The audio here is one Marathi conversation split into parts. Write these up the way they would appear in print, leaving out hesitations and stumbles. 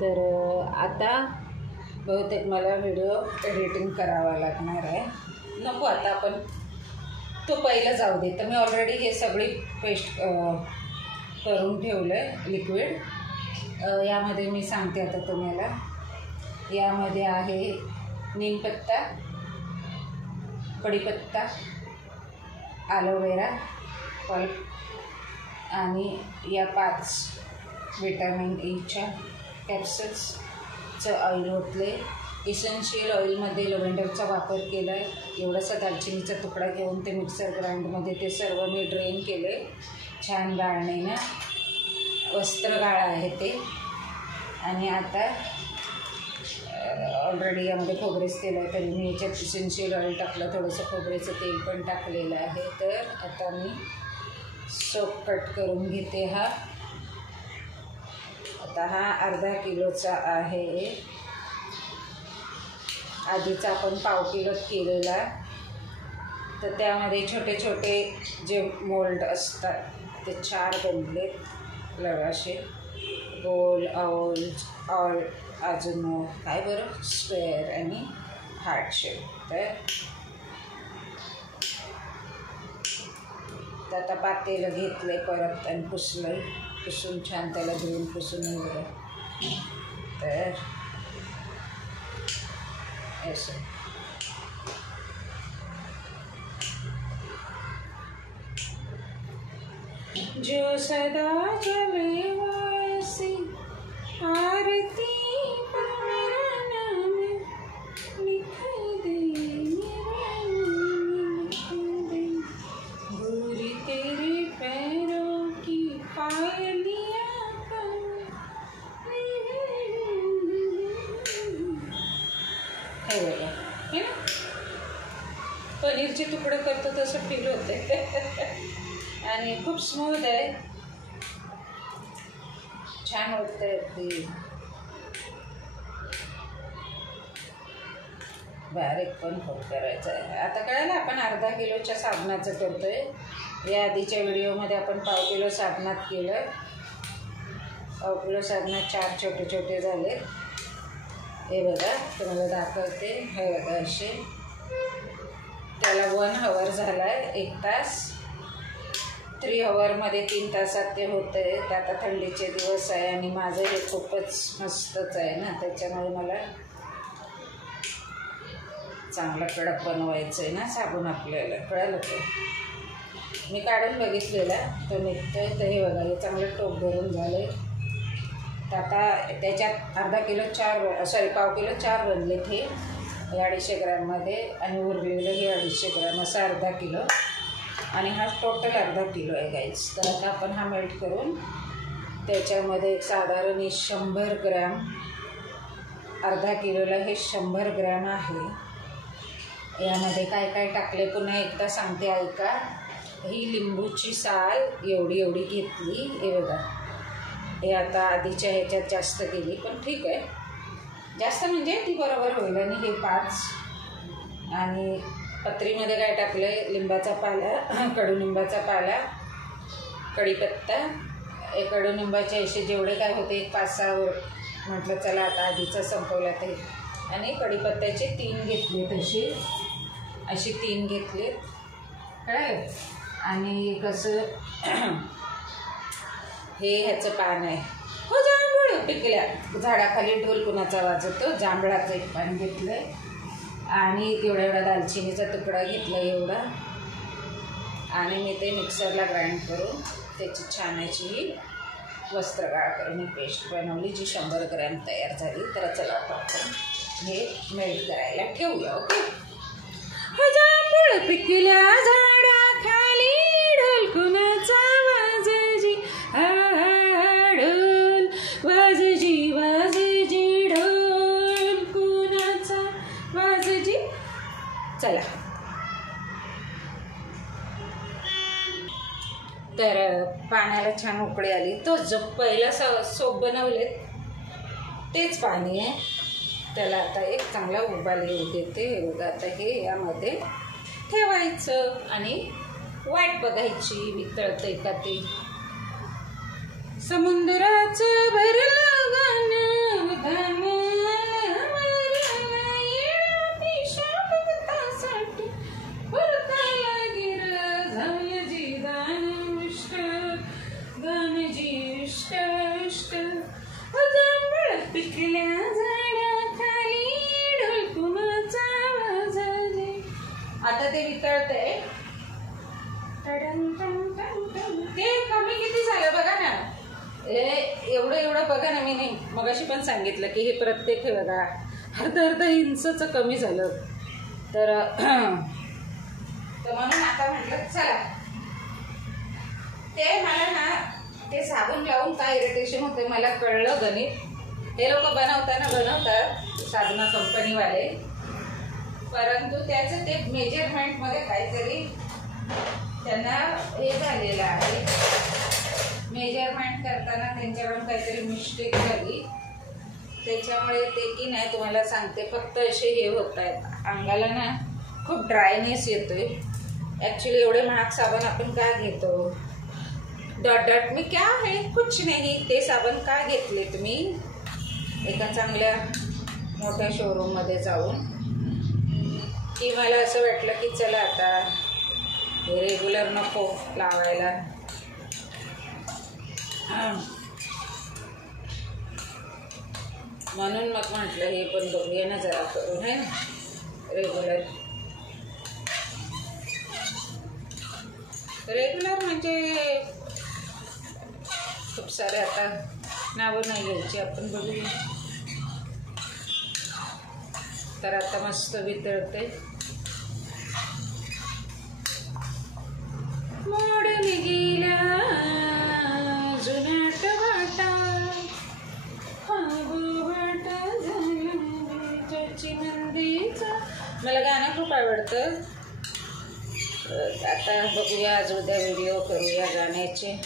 तर आता बहुतेक मला व्हिडिओ एडिटिंग करावा लागणार आहे. नको आता आपण तो पहिलं जाऊ दे. तर मी ऑलरेडी हे सगळी पेस्ट करून ठेवलं आहे लिक्विड. यामध्ये मी सांगते आता तुम्हाला. यामध्ये आहे नीमपत्ता, कढीपत्ता, ॲलोवेरा पल्प आणि या 5 विटॅमिन ईच्या कॅप्सूल्सचं ऑइल ओतले. इसेन्शियल ऑइलमध्ये लव्हेंडरचा वापर केला आहे. एवढासा दालचिनीचा तुकडा घेऊन ते मिक्सर ग्राइंडमध्ये ते सर्व मी ड्रेन केले छान गाळणीनं. वस्त्रगाळ आहे ते. आणि आता ऑलरेडी यामध्ये खोबरेच तेल आहे, तरी मी याच्यात इसेन्शियल ऑइल टाकलं, थोडंसं खोबरेचं तेल पण टाकलेलं आहे. तर आता मी सोप कट करून घेते. आता हा अर्धा किलोचा आहे. आधीचा आपण पाव किलो केलेला. तर त्यामध्ये छोटे छोटे जे मोल्ड असतात ते 4 बनलेत असे गोल ऑल अजून काय बरं स्क्वेअर आणि हार्ट शेप. तर आता पातेलं घेतलं परत आणि पुसून छान त्याला धुवून पुसून वगैरे. तर असं जो सदा जले वासी आरती पर मेरा नाम लिख दे, मेरा नाम लिख दे, गोरी तेरे पैरों की पायलियां हे बघा हे ना पनीरचे तुकडे करतो तसं फील होते. आणि खूप स्मूथ आहे, छान होतं ते. बारीक पण खूप करायचं आहे. आता कळलं आपण अर्धा किलोच्या साबणाचं करतोय. या आधीच्या व्हिडिओमध्ये आपण पाव किलो साबणात केलं. पाव किलो साबणात 4 छोटे छोटे झाले. हे बघा तुम्हाला दाखवते. हे बघा असे. त्याला 1 आवर झाला आहे, 1 तास. 3 आवरमध्ये 3 तासात ते होतं आहे. तर आता थंडीचे दिवस आहे आणि माझं हे खूपच मस्तच आहे ना, त्याच्यामुळे मला चांगला कडक बनवायचं आहे ना साबण आपल्याला. कळलं ते मी काढून बघितलेला तो निघतोय. तर हे बघा हे चांगलं टोप भरून झालं आहे. तर आता त्याच्यात अर्धा किलो 4 पाव किलो 4 बनलेत हे 250 ग्रॅममध्ये. आणि उरलेलं हे 250 ग्रॅम असं अर्धा किलो. आणि हा टोटल अर्धा किलो आहे गाईज. तर आता आपण हा मेल्ट करून त्याच्यामध्ये साधारण 100 ग्रॅम, अर्धा किलोला हे 100 ग्रॅम आहे. यामध्ये काय काय टाकले पुन्हा एकदा सांगते ऐका. ही लिंबूची साल एवढी घेतली. हे बघा हे आता आधीच्या ह्याच्यात जास्त केली पण ठीक आहे, जास्त म्हणजे ती बरोबर होईल. आणि हे 5 आणि पत्रीमध्ये काय टाकलं आहे लिंबाचा पाला, कडुनिंबाचा पाला, कढीपत्ता. हे कडुनिंबाचे असे जेवढे काय होते 5-6 म्हटलं चला आता आधीचा संपवला ते. आणि कढीपत्त्याचे 3 घेतले असे 3 घेतले कळलं. आणि कसं हे ह्याचं पान आहे. हो जांभूळ पिकल्या झाडाखाली ढोल कुणाचा वाजतो. जांभळाचं 1 पान घेतलं आहे. आणि एवढा दालचिनीचा तुकडा घेतला एवढा. आणि मी ते मिक्सरला ग्राइंड करून त्याची छान अशी वस्त्रगाळ करून ही पेस्ट बनवली जी 100 ग्रॅम तयार झाली. तर चला आपण हे मेल्ट करायला ठेवूया. ओके. जांभूळ पिकल्या झाडाखाली ढोल कुणाचा वाजजी, ढोल वाजजी ढोल कुणाचा वाजजी. चला तर पाण्याला छान उकळी आली. तो जो पहिला सोप बनवलेत तेच पाणी आहे. त्याला आता एक चांगला उबाल येऊ देते. बघा आता हे यामध्ये ठेवायचं आणि वाट बघायची वितळतंय का ते. समुद्राचं भरलं गाणं पिकल्या झाडाखाली ढोलकुणाचा आवाज रे. आता ते वितळतंय. ते कमी किती झालं बघा ना. एवढं बघा ना. मी मगाशी पण सांगितलं की हे प्रत्येक हे बघा अर्धा इंचचं कमी झालं. तर म्हणून आता म्हटलं चला. ते मला ना ते साबण लावून काय इरिटेशन होते मला कळलं गणित. हे लोक बनवतात साबणा कंपनीवाले, परंतु त्याचं ते मेजरमेंटमध्ये काहीतरी त्यांना हे झालेलं आहे. मेजरमेंट करताना त्यांच्याकडून काहीतरी मिस्टेक झाली, त्याच्यामुळे ते की नाही तुम्हाला सांगते फक्त असे हे होत आहेत. अंगाला ना खूप ड्रायनेस येतोय. ॲक्च्युली एवढे महाग साबण आपण का घेतो. डॉट मी क्या है कुछ नाही. ते साबण का घेतले तुम्ही एका चांगल्या मोठ्या शोरूममध्ये जाऊन, की मला असं वाटलं की चला आता हे रेग्युलर नको लावायला. म्हणून मग म्हटलं हे पण बघूया ना जरा करून आहे ना रेग्युलर म्हणजे खूप सारे आता नावं नाही घ्यायची आपण. बघूया. तर आता मस्त वितळते. मोडली गेला जुनाट वाटा झाल्याची नंदीचा. मला गाणं खूप आवडतं. आता बघूया आज उद्या व्हिडिओ करूया गाण्याचे.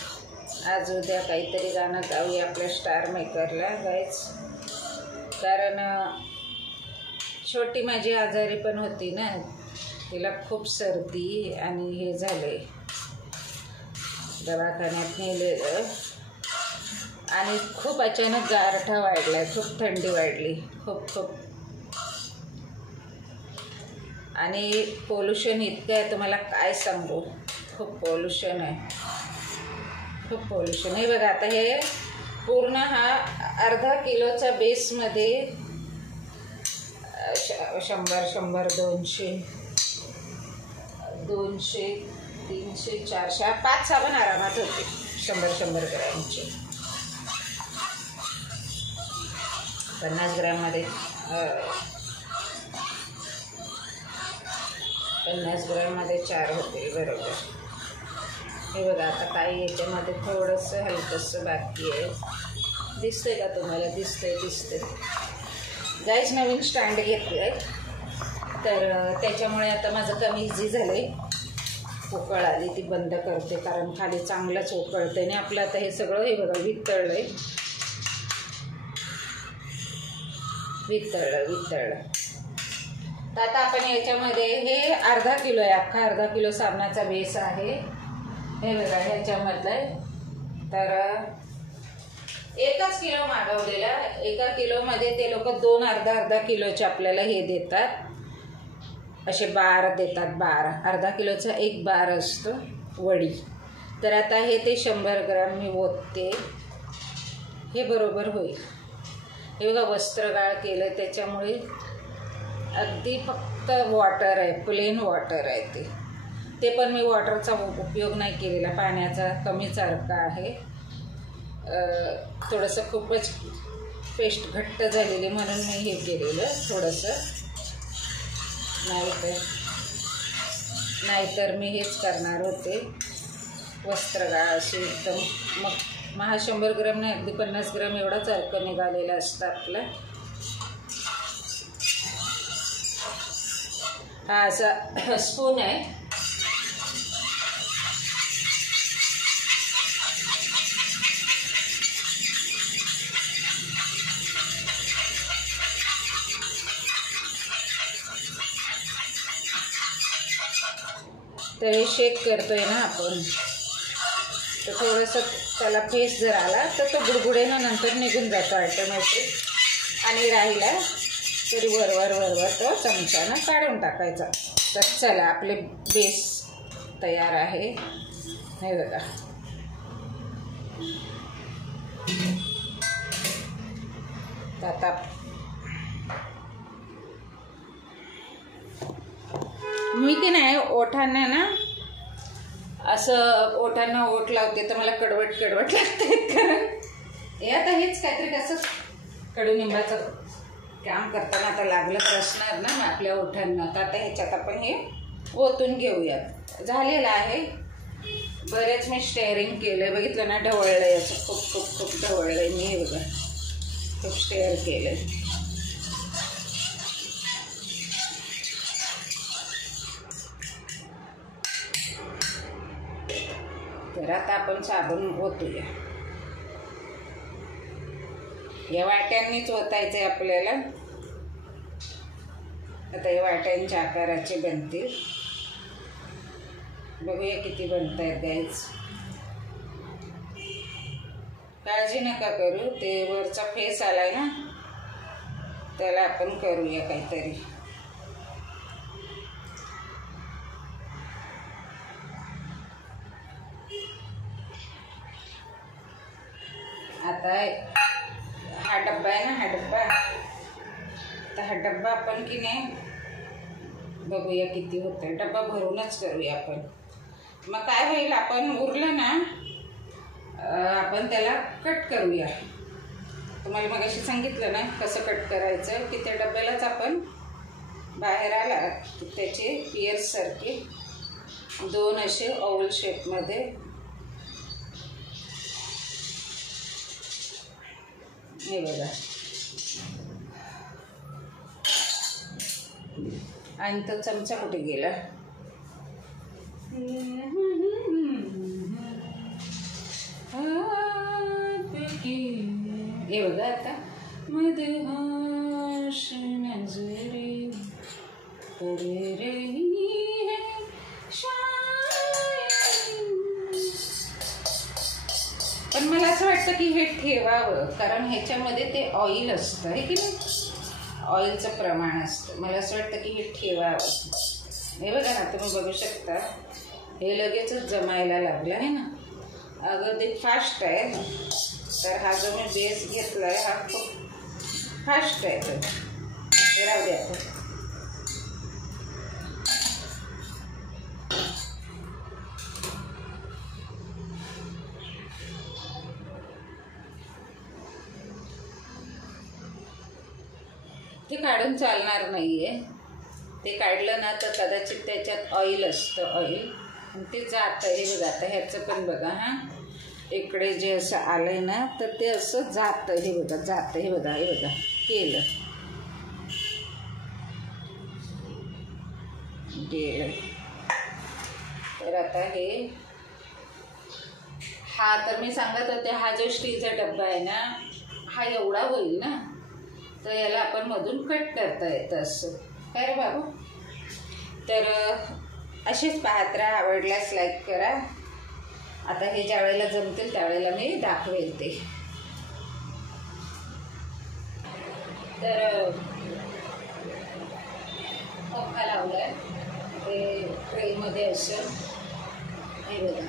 आज उद्या काहीतरी गाणं गाऊया आपल्या स्टार मेकरला गायच. कारण छोटी माझी आजारी पण होती ना, तिला खूप सर्दी आणि हे झाले, दवाखान्यात नेलेलं. आणि खूप अचानक गारठा वाढला, खूप थंडी वाढली, खूप आणि पोल्युशन इतकं आहे तुम्हाला काय सांगू. खूप पोल्युशन आहे, खूप पोल्युशन आहे. बघा आता हे पूर्ण हा अर्धा किलोचा बेसमध्ये 100, 200, 300, 400, 5 साबण आरामात होते 100 ग्रॅमचे. 50 ग्रॅममध्ये 50 ग्रॅममध्ये 4 होते बरोबर. हे बघा आता काही याच्यामध्ये थोडंसं हलकंसं बाकी आहे. दिसतंय का तुम्हाला. दिसतंय गाईज. नवीन स्टँड घेतलं आहे तर त्याच्यामुळे आता माझं कमी इझी झालं आहे. उकळ आली ती बंद करते कारण खाली चांगलंच उकळतं आहे. आणि आपलं आता हे सगळं हे बघा वितळलं आहे. वितळलं. तर आता आपण याच्यामध्ये हे अर्धा किलो आहे, अख्खा अर्धा किलो साबणाचा बेस आहे हे बघा ह्याच्यामधलं. तर 1 किलो मागवलेला. 1 किलोमध्ये ते लोक 2 अर्धा किलोचे आपल्याला हे देतात, असे बार देतात. बार अर्धा किलोचा 1 बार असतो वडी. तर आता हे ते 100 ग्रॅम मी ओतते. हे बरोबर होईल. हे बघा वस्त्रगाळ केलं त्याच्यामुळे अगदी फक्त वॉटर आहे, प्लेन वॉटर आहे ते पण मी वॉटरचा उपयोग नाही केलेला, पाण्याचा कमी सारखा आहे. थोडंसं खूपच पेस्ट घट्ट झालेली म्हणून मी हे केलेलं थोडंसं. नाहीतर मी हेच करणार होते वस्त्रगाळ असे एकदम. मग 100 ग्रॅम नाही अगदी 50 ग्रॅम एवढाच अर्क निघालेला असतं आपला. हा असा स्पून आहे. तर हे शेक करतोय ना आपण, तर थोडंसं त्याला फेस जर आला तर तो बुडबुडेनं नंतर निघून जातो ऑटोमॅटिक. आणि राहिला तरी वरवर तो चमच्यानं काढून टाकायचा. तर चला आपले बेस तयार आहे हे बघा. तर आता मी की नाही ओठांना ना असं ओठांना ओठ लावते तर मला कडवट लागते, कारण हे आता हेच काहीतरी कसं कडुनिंबाचं काम करताना आता लागलं तर असणार ना आपल्या ओठांना. तर आता ह्याच्यात आपण हे ओतून घेऊयात. झालेलं आहे. बरेच मी स्टेअरिंग केलं, बघितलं ना, ढवळलं आहे असं, खूप खूप खूप ढवळलं आहे मी, हे बघा खूप स्टेअर केलं आहे. तर आता आपण साबण ओतूया. या वाट्यांनीच ओतायचं आहे आपल्याला. आता या वाट्यांच्या आकाराचे बनतील. बघूया किती बनत आहेत गाईज. काळजी नका करू, ते वरचा फेस आलाय ना त्याला आपण करूया काहीतरी. आता हा डब्बा आहे ना, हा डब्बा, तर हा डब्बा आपण की नाही बघूया किती होतं. डब्बा भरूनच करूया आपण. मग काय होईल, आपण उरलं ना आपण त्याला कट करूया. तुम्हाला मग अशी सांगितलं ना कसं कट करायचं, की त्या डब्यालाच आपण बाहेर आला की त्याचे पियर्ससारखे दोन असे ओव्हल शेपमध्ये हे बघा. आणि तो चमचा कुठे गेला? हे बघा आता मदहोश नजरे कर रही है शायरी. पण मला असं वाटतं की हे ठेवावं, कारण ह्याच्यामध्ये ते ऑइल असतं, हे की नाही, ऑइलचं प्रमाण असतं. मला असं वाटतं की हे ठेवावं. हे बघा ना, तुम्ही बघू शकता हे लगेचच जमायला लागलं आहे ना. अगं ते फास्ट आहे. तर हा जो मी बेस घेतला आहे हा खूप फास्ट आहे. तर हे राहू द्या. ते काढून चालणार नाही आहे. ते काढलं ना तर कदाचित त्याच्यात ऑइल असतं, ऑइल, आणि ते जातं. हे बघा आता ह्याचं पण बघा, हां इकडे जे असं आलं आहे ना तर ते असं जातं. हे बघा जातं, हे बघा, हे बघा केलं गेलं. तर आता हे हा, तर मी सांगत होते हा जो स्टीलचा डब्बा आहे ना हा एवढा होईल ना, तर याला आपण मधून कट करता येतं असं. काय रे बाबू? तर असेच पाहत राहा. आवडल्यास लाईक करा. आता हे ज्या वेळेला जमतील त्यावेळेला मी दाखवेल ते. तर पंखा लावला आहे ते ट्रेमध्ये असं, हे बघा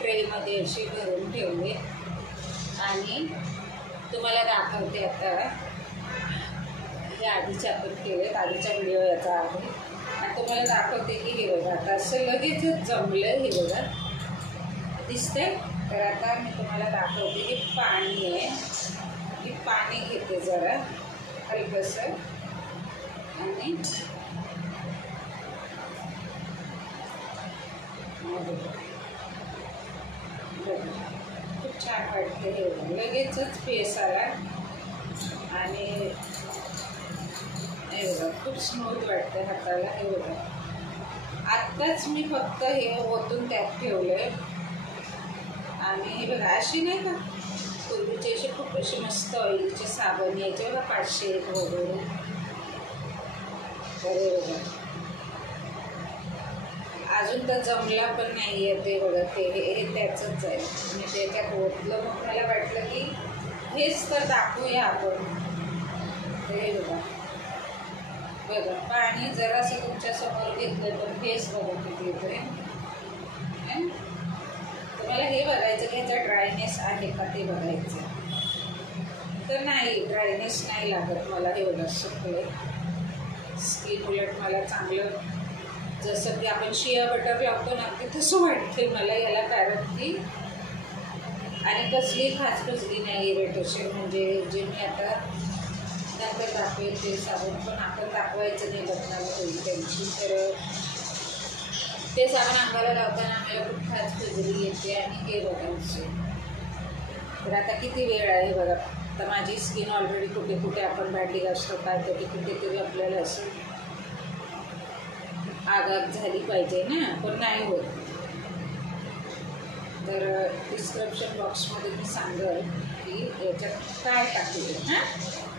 ट्रेमध्ये अशी भरून ठेवले. आणि तुम्हाला दाखवते आता. हे आधीचे आपण केले, आधीचा व्हिडिओ याचा आहे. आणि तुम्हाला दाखवते की हे बघा आता असं लगेचच जमलं. हे बघा दिसते. तर आता मी तुम्हाला दाखवते. हे पाणी आहे, हे पाणी घेते जरा हलकंसं आणि खूप छान वाटते. हे लगेचच फेस आला आणि हे बघा खूप स्मूथ वाटते हाताला. हे बघा आत्ताच मी फक्त हे ओतून त्यात ठेवलं आहे. आणि हे बघा अशी नाही का पूर्वीचे असे खूप असे मस्त ऑइलचे साबण यायचे बघा 500 वगैरे. अरे बघा अजून तर जमला पण नाही आहे. ते बघा ते हे त्याचंच आहे. मी त्याच्यात ओतलं. मग मला वाटलं की हेच तर दाखवूया आपण. ते बघा बघा पाणी जरासं तुमच्यासमोर घेतलं तर फेस बघा किती येतोय. तुम्हाला हे बघायचं की याचा ड्रायनेस आहे का ते बघायचं. तर नाही, ड्रायनेस नाही लागत मला. हे बघा सुकले स्किन, उलट मला चांगलं, जसं की आपण शिया बटर लावतो ना ते तसं वाटते मला याला. कारण की आणि कसली खाजकजली नाही, इरिटेशन. म्हणजे जे मी आता नंतर दाखवेल ते साबण, पण आपण दाखवायचं नाही, बदनामी होईल त्यांची. तर ते साबण अंगाला लावताना आम्हाला खूप खाजकजली येते. आणि हे बघायचे. तर आता किती वेळ आहे बघा. तर माझी स्किन ऑलरेडी कुठे कुठे आपण भांडी घासतो काय तरी कुठेतरी आपल्याला असं आगाग झाली पाहिजे ना, पण नाही होत. तर डिस्क्रिप्शन बॉक्समध्ये मी सांगेल की याच्यात काय टाकले. हां,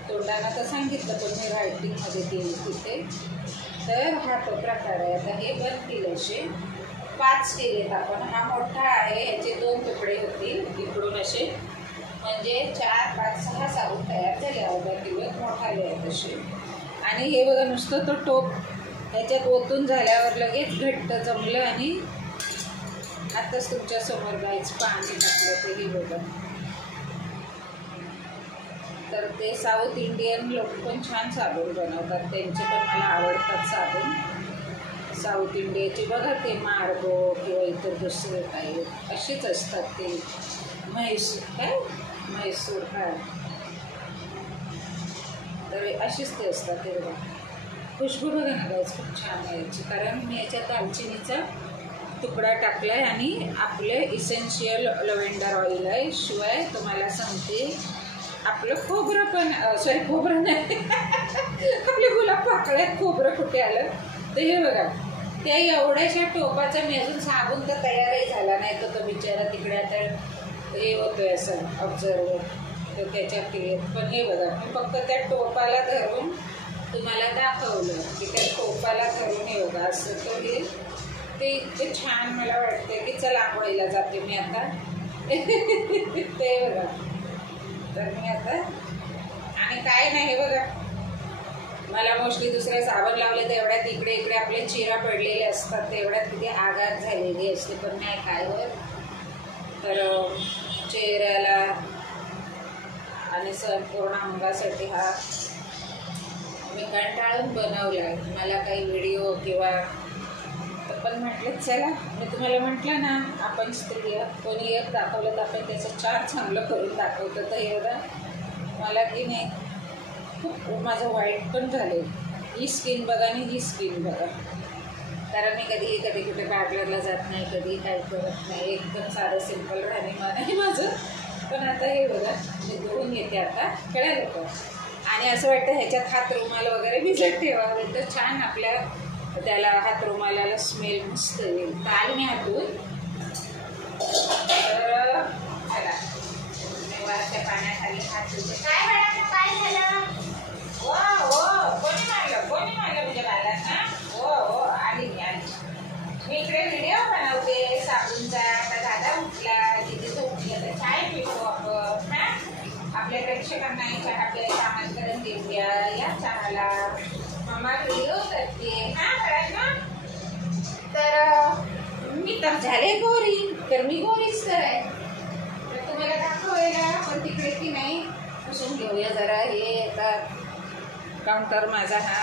तोंडानं तर सांगितलं, पण मी रायटिंगमध्ये केली तिथे. तर हा तो प्रकार आहे. आता हे बंद केले, असे 5 केलेत आपण. हा मोठा आहे, ह्याचे 2 तुकडे होतील इकडून असे, म्हणजे 4, 5, 6 साबण तयार झाले. अर्धा किलो मोठाले आहेत असे. आणि हे बघा नुसतं तो टोप ह्याच्यात ओतून झाल्यावर लगेच घट्ट जमलं. आणि आताच तुमच्यासमोर गाईच पाणी टाकलं ते हे बघा. तर ते साऊथ इंडियन लोक पण छान साबण बनवतात, त्यांचे पण मला आवडतात साबण साऊथ इंडियाचे. बघा ते मार्गो किंवा इतर दुसरे काही अशीच असतात ते. म्हैसूर हा, तर अशीच ते असतात. ते बघा खुशबू बघा ना गाईच, खूप छान आहे याची. कारण मी याच्यात दालचिनीचा तुकडा टाकला आहे आणि आपले इसेन्शियल लव्हेंडर ऑइल आहे. शिवाय तुम्हाला सांगते आपलं खोबरं पण, सॉरी खोबरं नाही आपले गुलाब पाकळ्यात खोबरं कुठे आलं. तर हे बघा, त्या एवढ्याशा टोपाचा मी अजून साबण तर तयारही झाला नाही. तो बिचारा तिकडे आता हे होतोय असं ऑब्झर्वर, तर त्याच्यात केले. पण हे बघा, मी फक्त त्या टोपाला धरून तुम्हाला दाखवलं की त्या टोपाला धरून हे बघा असं. तर हे ते इतके छान मला वाटते की चला आंघोळीला जाते मी आता ते बघा. तर मी आता आणि काय नाही, हे बघा मला मोस्टली दुसरे साबण लावले तर एवढ्यात इकडे इकडे आपले चिरा पडलेले असतात, तेवढ्यात किती आघात झालेली असते. पण नाही काय होत. तर चेहऱ्याला आणि संपूर्ण अंगासाठी हा मी कंटाळून बनवला आहे. मला काही व्हिडिओ किंवा पण म्हटलं चला, मी तुम्हाला म्हटलं ना आपण स्त्रिया कोणी एक दाखवलं तर आपण त्याचं 4 चांगलं करून दाखवतं. तर हे बघा मला की नाही खूप माझं वाईट पण झालं. ही स्किन बघा आणि ही स्किन बघा. कारण मी कधी कुठे पार्लरला जात नाही, कधी काही करत नाही, एकदम साधं सिम्पल राहणीमान आहे माझं. पण आता हे बघा मी धुवून येते आता, कळायला का. आणि असं वाटतं ह्याच्यात हात रुमाल वगैरे भिजत ठेवावे तर छान आपल्या त्याला हात रुमालाला स्मेल मस्त येईल. तर आली मी हातून. तर आला देवाच्या पाण्याखाली हात धुते. काय मॅडम काय झालं? हो कोणी मारलं म्हणजे बालांना? हो आली मी इकडे व्हिडिओ बनवते साबूनचा. आता दादा उठला, तिथे उठला तर चाय पितो आपण. हां, आपल्या प्रेक्षकांनाही चहा आपल्याला आमंत्रण देऊया या चहाला. मम्मा व्हिडिओ करते. हां कळत ना. तर मी तर झाले गोरी, तर मी गोरीच आहे. तर तुम्हाला दाखवायला पण तिकडे की नाही पुसून घेऊया जरा. हे आता काउंटर माझा हा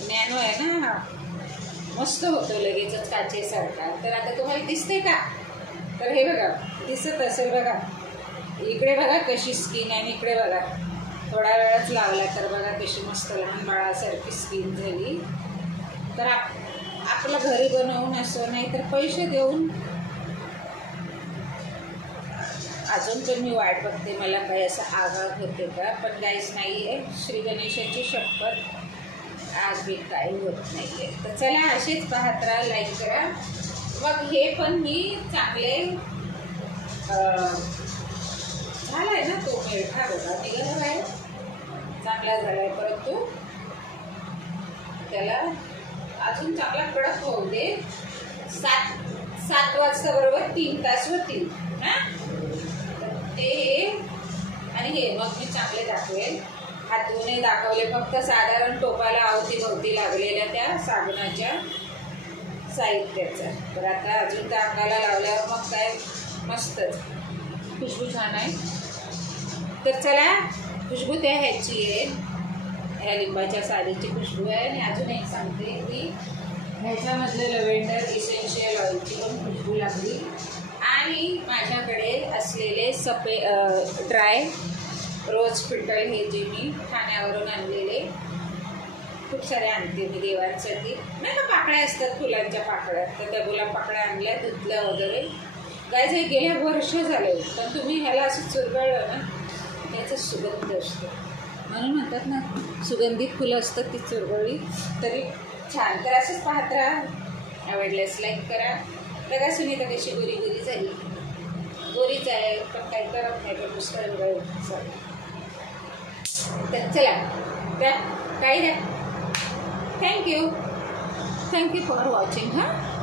नॅनो आहे ना, हा मस्त होतो लगेचच काचेसारखा. तर आता तुम्हाला दिसते का? तर हे बघा दिसत असेल बघा. इकडे बघा कशी स्किन आहे आणि इकडे बघा थोडा वेळच लावला तर बघा कशी मस्त लहान बाळासारखी स्किन झाली. तर आपलं घरी बनवून असं नाही तर पैसे देऊन अजून पण मी वाट बघते मला काही असं आगाग होते का. पण काहीच नाही आहे. श्री गणेशाची शपथ आज बी काही होत नाही आहे. तर चला असेच पाहत राहा, लाईक करा. मग हे पण मी चांगले झाला आहे ना तो मेळखा बघा निघाला आहे, चांगला झाला आहे. परंतु त्याला अजून चांगला कडक होऊ दे. 7 वाजता बरोबर 3 तास होतील. हां, ते आणि हे मग मी चांगले दाखवेल. हातूनही दाखवले, फक्त साधारण टोपाला अवतीभवती लागलेल्या त्या साबणाच्या साहित्याचा. तर आता अजून त्या अंगाला लावल्यावर मग काय मस्तच खुशबू छान आहे. तर चला खुशबू त्या ह्याची आहे, ह्या लिंबाच्या सालीची खुशबू आहे. आणि अजून एक सांगते की ह्याच्यामधले लव्हेंडर इसेन्शियल ऑइलची पण खुशबू लागली. आणि माझ्याकडे असलेले ड्राय रोज फिल्टर हे जे मी ठाण्यावरून आणलेले, खूप सारे आणते मी देवांसाठी. नाही का पाकळ्या असतात फुलांच्या पाकळ्या, तर त्या गुलाब पाकळ्या आणल्या, धुतल्या वगैरे. गायज हे गेल्या वर्ष झाले, पण तुम्ही ह्याला असं चुरगळलं ना त्याचा सुगंध असतो. म्हणून म्हणतात ना सुगंधित फुलं असतात ती चुरगळी तरी छान. तर असंच पाहत राहा. आवडल्यास लाईक करा. बघा सुनीता कशी गोरी गोरी झाली. गोरीच आहे पण काही करत नाही, पण पुष्कळ चालेल. तर चला द्या काही द्या. Thank you for watching. हां.